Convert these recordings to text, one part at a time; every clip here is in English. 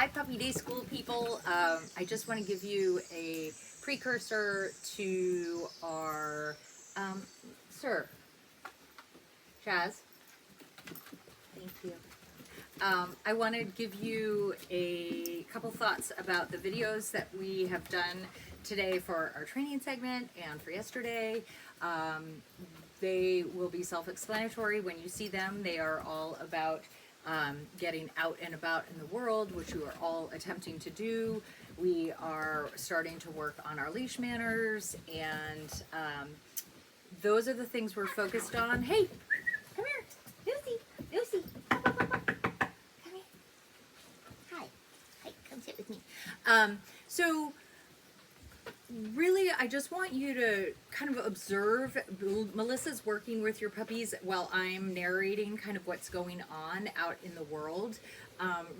Hi Puppy Day School people. I just want to give you a precursor to our, sir, Chaz, thank you. I want to give you a couple thoughts about the videos that we have done today for our training segment and for yesterday. They will be self-explanatory when you see them. They are all about getting out and about in the world, which you are all attempting to do. We are starting to work on our leash manners, and those are the things we're focused on. Hey, come here, Lucy, come here. Hi, come sit with me. So really, I just want you to kind of observe. Melissa's working with your puppies while I'm narrating kind of what's going on out in the world.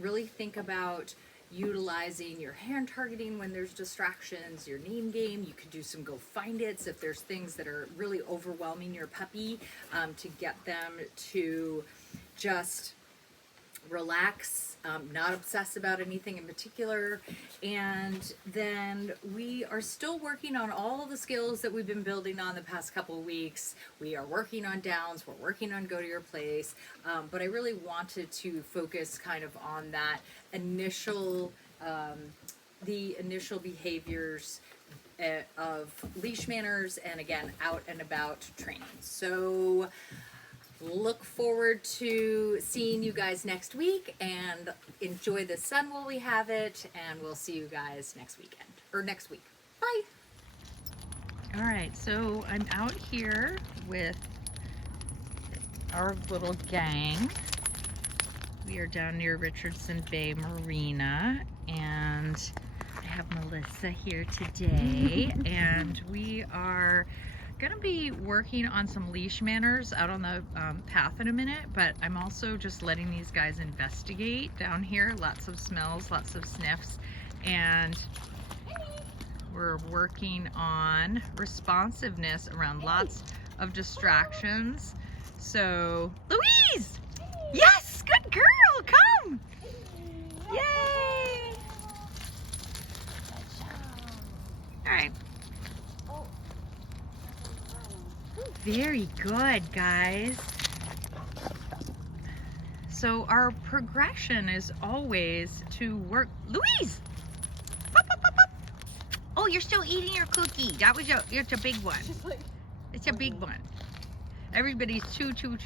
Really think about utilizing your hand targeting when there's distractions, your name game. You could do some go find it's if there's things that are really overwhelming your puppy, to get them to just relax, not obsess about anything in particular. And then we are still working on all the skills that we've been building on the past couple of weeks. We are working on downs, we're working on go to your place, but I really wanted to focus kind of on that initial, the initial behaviors of leash manners and again, out and about training. So look forward to seeing you guys next week, and enjoy the sun while we have it, and we'll see you guys next weekend, or next week. Bye. All right, so I'm out here with our little gang. We are down near Richardson Bay Marina, and I have Melissa here today, and we are gonna be working on some leash manners out on the path in a minute, but I'm also just letting these guys investigate down here. Lots of smells, lots of sniffs, and we're working on responsiveness around lots of distractions. So, Louise! Yes, good girl, come! Yay! All right. Very good, guys. So our progression is always to work. Louise! Pop, pop, pop, pop. Oh, you're still eating your cookie. That was it's a big one. It's a big one. Everybody's chewing.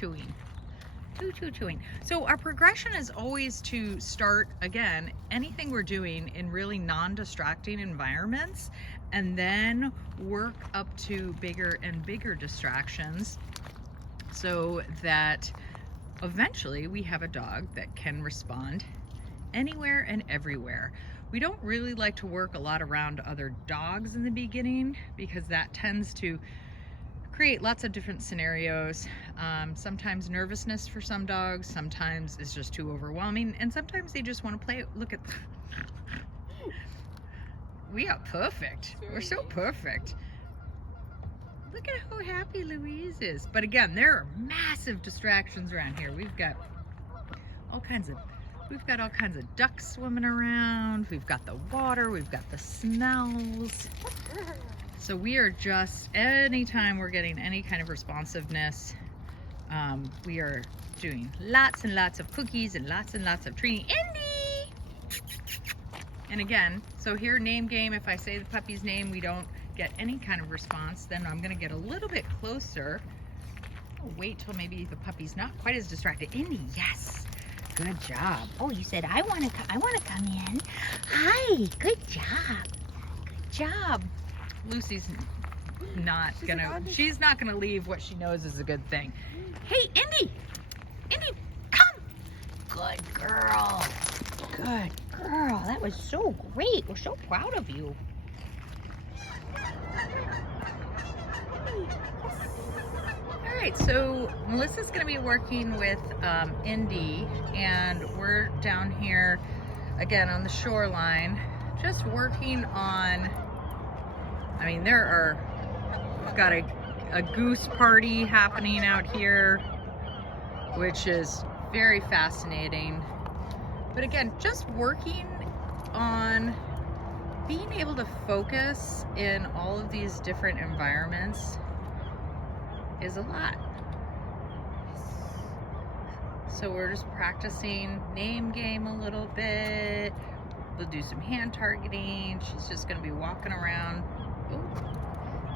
Chewing. So our progression is always to start, again, anything we're doing in really non-distracting environments, and then work up to bigger and bigger distractions, so that eventually we have a dog that can respond anywhere and everywhere. We don't really like to work a lot around other dogs in the beginning, because that tends to create lots of different scenarios. Sometimes nervousness for some dogs, sometimes it's just too overwhelming, and sometimes they just want to play. Look at we are perfect. We're so perfect. Look at how happy Louise is. But again, there are massive distractions around here. We've got all kinds of ducks swimming around. We've got the water, we've got the smells. So we are just, anytime we're getting any kind of responsiveness, we are doing lots and lots of cookies and lots of treating. Indy! And again, so here, name game, if I say the puppy's name, we don't get any kind of response, then I'm gonna get a little bit closer. I'll wait till maybe the puppy's not quite as distracted. Indy, yes, good job. Oh, you said, I wanna come in. Hi, good job. Lucy's she's not gonna leave what she knows is a good thing. Hey, Indy, come. Good girl. That was so great. We're so proud of you. All right, so Melissa's gonna be working with Indy, and we're down here again on the shoreline, just working on, I mean, we've got a goose party happening out here, which is very fascinating. But again, just working on being able to focus in all of these different environments is a lot. So we're just practicing name game a little bit. We'll do some hand targeting. She's just gonna be walking around. Oh,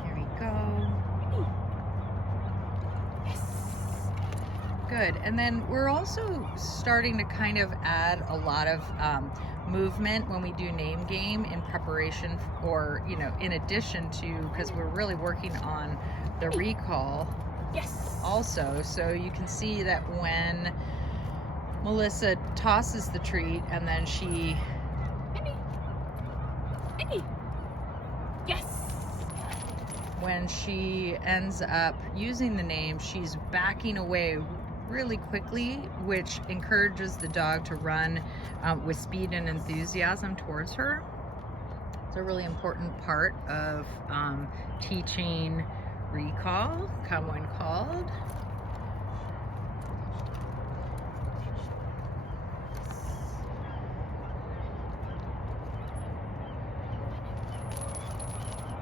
there we go. Good. And then we're also starting to kind of add a lot of movement when we do name game in preparation or, you know, in addition to, because we're really working on the recall also. So you can see that when Melissa tosses the treat and then she... Indy. Yes. When she ends up using the name, she's backing away really quickly, which encourages the dog to run with speed and enthusiasm towards her. It's a really important part of teaching recall, come when called.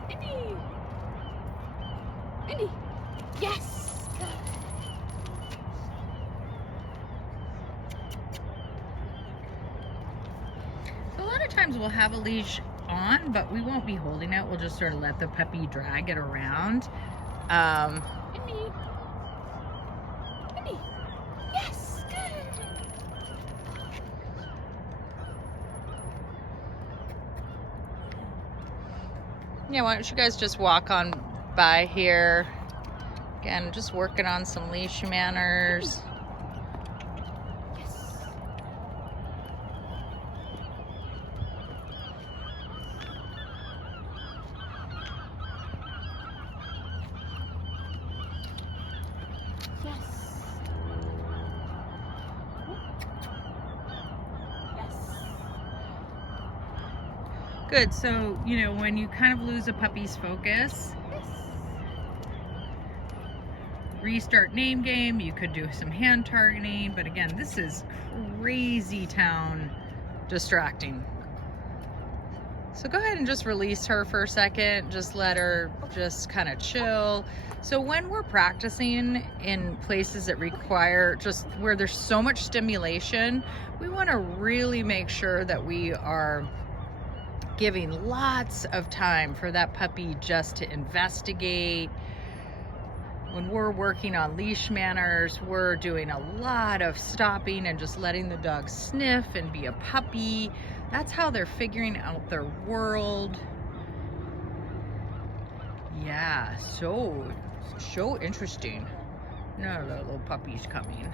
Indy. Indy. Yes. A lot of times we'll have a leash on, but we won't be holding it. We'll just sort of let the puppy drag it around. Indy. Indy. Yes. Good. Yeah, why don't you guys just walk on by here. Again, just working on some leash manners. Good, so, you know, when you kind of lose a puppy's focus, restart name game, you could do some hand targeting, but again, this is crazy town distracting. So go ahead and just release her for a second, just let her just kind of chill. So when we're practicing in places that require just where there's so much stimulation, we want to really make sure that we are giving lots of time for that puppy just to investigate. When we're working on leash manners, we're doing a lot of stopping and just letting the dog sniff and be a puppy. That's how they're figuring out their world. Yeah, so interesting. No, the little puppy's coming.